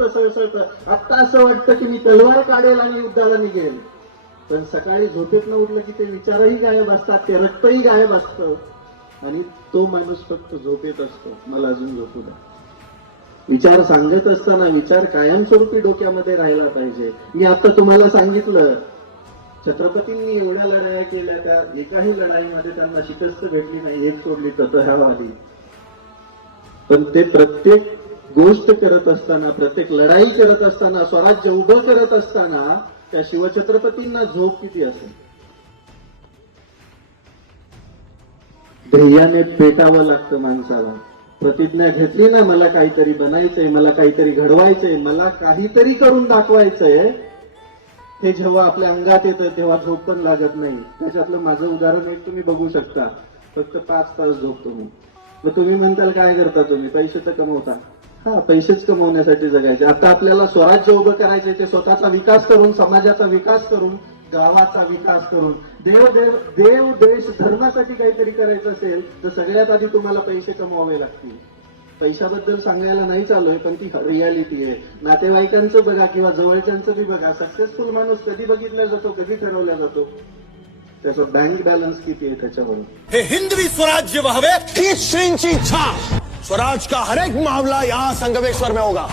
आता असं वाटतं की मी तलवार काढेल आणि युद्धाला निघेल, पण सकाळी झोपेतनं उठलं की ते विचारही गायब असतात, ते रक्तही गायब असतं आणि तो माणूस फक्त झोपेत असतो. मला अजून झोपू द्या. विचार सांगत असताना विचार कायमस्वरूपी डोक्यामध्ये राहिला पाहिजे. मी आता तुम्हाला सांगितलं, छत्रपतींनी एवढ्या लढाया केल्या, त्या एकाही लढाईमध्ये त्यांना शिकस्त भेटली नाही, एक सोडली ततःवादी. पण ते प्रत्येक गोष्ट करत असताना, प्रत्येक लढाई करत असताना, स्वराज्य उभं करत असताना त्या शिवछत्रपतींना झोप किती असेल. ध्येयाने पेटावं लागतं माणसाला. प्रतिज्ञा घेतली ना, मला काहीतरी बनायचंय, मला काहीतरी घडवायचंय, मला काहीतरी करून दाखवायचंय, हे जेव्हा आपल्या अंगात येतं तेव्हा झोप पण लागत नाही. त्याच्यातलं माझं उदाहरण एक तुम्ही बघू शकता. फक्त 5 तास झोपतो मी. मग तुम्ही म्हणताल काय करता तुम्ही, पैसे तर कमवता. हा, पैसेच कमवण्यासाठी जगायचे. आता आपल्याला स्वराज्य उभं करायचे, ते स्वतःचा विकास करून, समाजाचा विकास करून, गावाचा विकास करून, देव देश धर्मासाठी काहीतरी करायचं असेल तर सगळ्यात आधी तुम्हाला पैसे कमवावे लागतील. पैशाबद्दल सांगायला नाही चालूय, पण ती रियालिटी आहे. नातेवाईकांचं बघा किंवा जवळच्यांचं बी बघा. सक्सेसफुल माणूस कधी बघितला जातो, कधी ठरवला जातो, त्याचा बँक बॅलन्स किती आहे त्याच्यावरून. हे हिंदवी स्वराज्य व्हावे ही श्रींची इच्छा. स्वराज का हर एक मामला यहाँ संगमेश्वर में होगा.